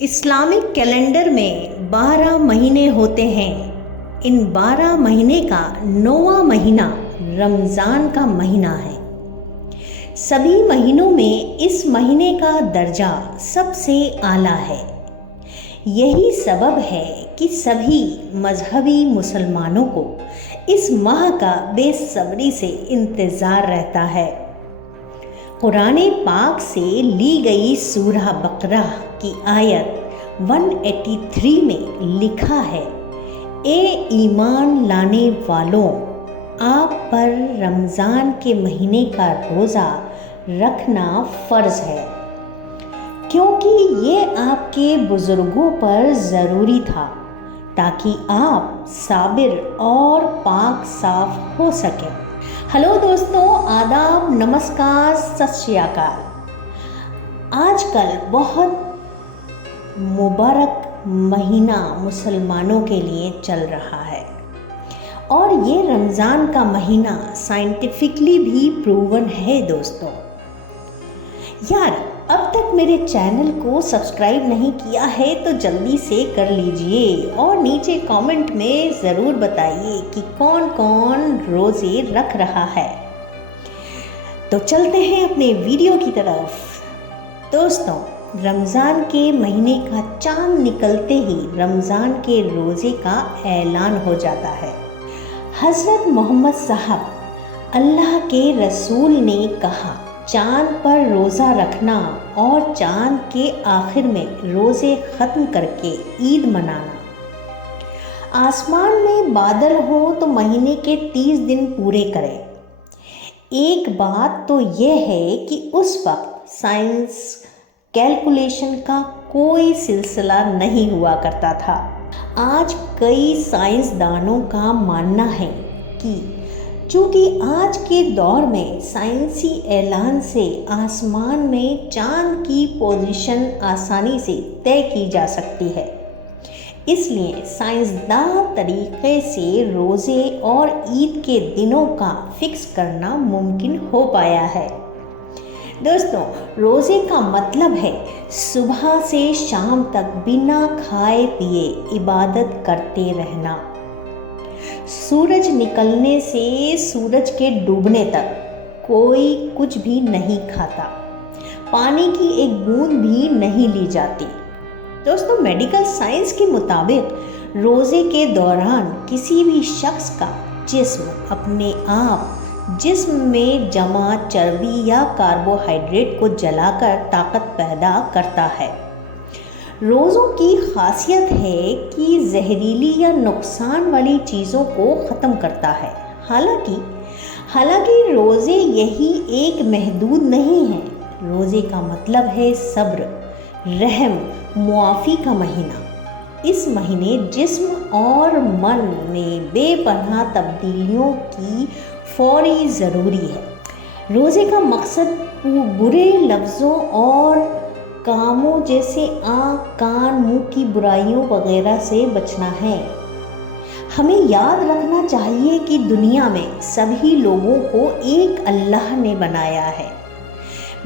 Islamic calendar में 12 महीने होते हैं। इन 12 महीने का 9वां महीना रमज़ान का महीना है। सभी महीनों में इस महीने का दर्जा सबसे आला है। यही सबब है कि सभी मजहबी मुसलमानों को इस माह का बेसब्री से इंतज़ार रहता है। कुरान पाक से ली गई सूरह बकरा की आयत 183 में लिखा है, ए ईमान लाने वालों, आप पर रमज़ान के महीने का रोज़ा रखना फ़र्ज़ है, क्योंकि ये आपके बुज़ुर्गों पर ज़रूरी था ताकि आप साबिर और पाक साफ हो सकें। हेलो दोस्तों, आदाब, नमस्कार, सत श्री अकाल। आजकल बहुत मुबारक महीना मुसलमानों के लिए चल रहा है और ये रमज़ान का महीना साइंटिफिकली भी प्रूवन है। दोस्तों यार, अब तक मेरे चैनल को सब्सक्राइब नहीं किया है तो जल्दी से कर लीजिए और नीचे कमेंट में ज़रूर बताइए कि कौन कौन रोज़े रख रहा है। तो चलते हैं अपने वीडियो की तरफ। दोस्तों, रमज़ान के महीने का चांद निकलते ही रमज़ान के रोज़े का ऐलान हो जाता है। हज़रत मोहम्मद साहब अल्लाह के रसूल ने कहा, चाँद पर रोज़ा रखना और चाँद के आखिर में रोज़े ख़त्म करके ईद मनाना। आसमान में बादल हो तो महीने के 30 दिन पूरे करें। एक बात तो यह है कि उस वक्त साइंस कैलकुलेशन का कोई सिलसिला नहीं हुआ करता था। आज कई साइंसदानों का मानना है कि चूँकि आज के दौर में साइंसी ऐलान से आसमान में चाँद की पोजीशन आसानी से तय की जा सकती है, इसलिए साइंसदान तरीक़े से रोज़े और ईद के दिनों का फिक्स करना मुमकिन हो पाया है। दोस्तों, रोज़े का मतलब है सुबह से शाम तक बिना खाए पिए इबादत करते रहना। सूरज निकलने से सूरज के डूबने तक कोई कुछ भी नहीं खाता, पानी की एक बूंद भी नहीं ली जाती। दोस्तों, मेडिकल साइंस के मुताबिक रोज़े के दौरान किसी भी शख्स का जिस्म अपने आप जिस्म में जमा चर्बी या कार्बोहाइड्रेट को जलाकर ताकत पैदा करता है। रोज़ों की खासियत है कि जहरीली या नुकसान वाली चीज़ों को ख़त्म करता है। हालांकि रोज़े यही एक महदूद नहीं है। रोज़े का मतलब है सब्र, रहम, मुआफ़ी का महीना। इस महीने जिस्म और मन में बेपनाह तब्दीलियों की फौरी ज़रूरी है। रोज़े का मकसद बुरे लफ्ज़ों और कामों जैसे आँख, कान, मुंह की बुराइयों वगैरह से बचना है। हमें याद रखना चाहिए कि दुनिया में सभी लोगों को एक अल्लाह ने बनाया है।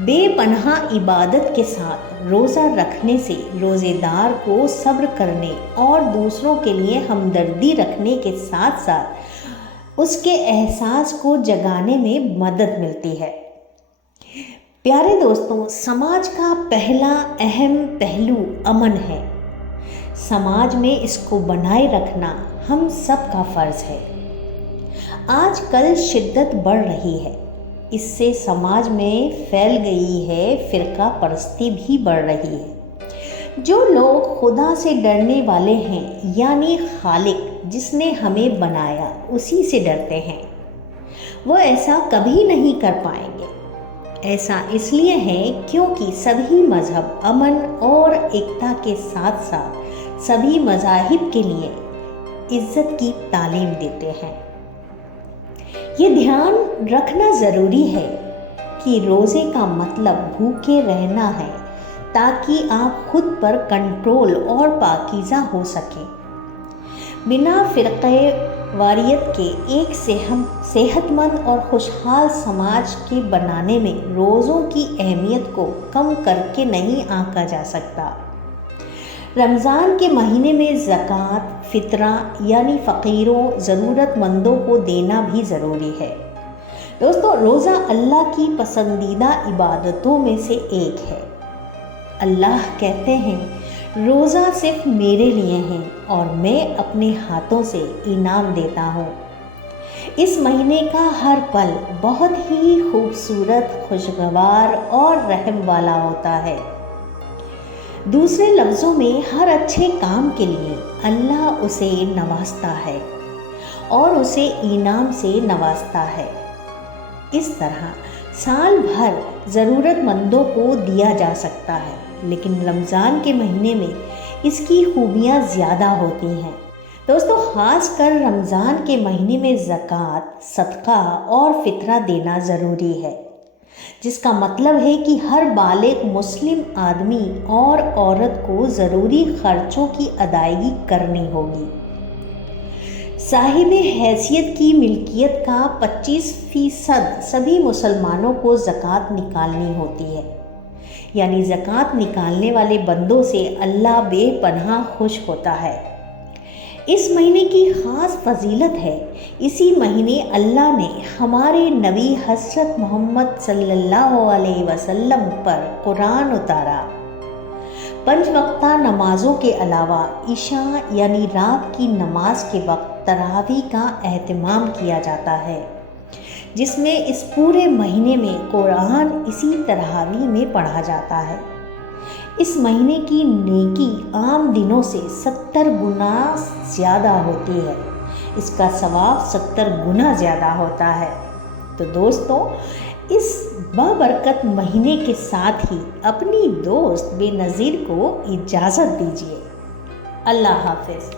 बेपनाह इबादत के साथ रोज़ा रखने से रोज़ेदार को सब्र करने और दूसरों के लिए हमदर्दी रखने के साथ साथ उसके एहसास को जगाने में मदद मिलती है। प्यारे दोस्तों, समाज का पहला अहम पहलू अमन है। समाज में इसको बनाए रखना हम सब का फ़र्ज़ है। आजकल शिद्दत बढ़ रही है, इससे समाज में फैल गई है फ़िरका परस्ती भी बढ़ रही है। जो लोग खुदा से डरने वाले हैं, यानी खालिक जिसने हमें बनाया उसी से डरते हैं, वो ऐसा कभी नहीं कर पाएंगे। ऐसा इसलिए है क्योंकि सभी मज़हब अमन और एकता के साथ साथ सभी मज़ाहिब के लिए इज़्ज़त की तालीम देते हैं। ये ध्यान रखना ज़रूरी है कि रोज़े का मतलब भूखे रहना है ताकि आप खुद पर कंट्रोल और पाकीज़ा हो सकें। बिना फ़िरक़े वारियत के एक सेहतमंद और खुशहाल समाज के बनाने में रोज़ों की अहमियत को कम करके नहीं आंका जा सकता। رمضان کے مہینے میں زکوٰۃ، فطرہ یعنی فقیروں، ضرورت مندوں کو دینا بھی ضروری ہے۔ دوستو، روزہ اللہ کی پسندیدہ عبادتوں میں سے ایک ہے۔ اللہ کہتے ہیں، روزہ صرف میرے لیے ہیں اور میں اپنے ہاتھوں سے انعام دیتا ہوں۔ اس مہینے کا ہر پل بہت ہی خوبصورت، خوشگوار اور رحم والا ہوتا ہے۔ دوسرے لفظوں میں، ہر اچھے کام کے لیے اللہ اسے نوازتا ہے اور اسے انعام سے نوازتا ہے۔ اس طرح سال بھر ضرورت مندوں کو دیا جا سکتا ہے، لیکن رمضان کے مہینے میں اس کی خوبیاں زیادہ ہوتی ہیں۔ دوستو، خاص کر رمضان کے مہینے میں زکوٰۃ، صدقہ اور فطرہ دینا ضروری ہے، جس کا مطلب ہے کہ ہر بالغ مسلم آدمی اور عورت کو ضروری خرچوں کی ادائیگی کرنی ہوگی۔ صاحب حیثیت کی ملکیت کا 25% سبھی مسلمانوں کو زکوٰۃ نکالنی ہوتی ہے، یعنی زکوٰۃ نکالنے والے بندوں سے اللہ بے پناہ خوش ہوتا ہے۔ اس مہینے کی خاص فضیلت ہے، اسی مہینے اللہ نے ہمارے نبی حضرت محمد صلی اللہ علیہ وسلم پر قرآن اتارا۔ 5 وقتہ نمازوں کے علاوہ عشاء یعنی رات کی نماز کے وقت تراویح کا اہتمام کیا جاتا ہے، جس میں اس پورے مہینے میں قرآن اسی تراویح میں پڑھا جاتا ہے۔ اس مہینے کی نیکی عام دنوں سے 70 گنا زیادہ ہوتی ہے، اس کا ثواب 70 گنا زیادہ ہوتا ہے۔ تو دوستو، اس بابرکت مہینے کے ساتھ ہی اپنی دوست بے نظیر کو اجازت دیجیے۔ اللہ حافظ۔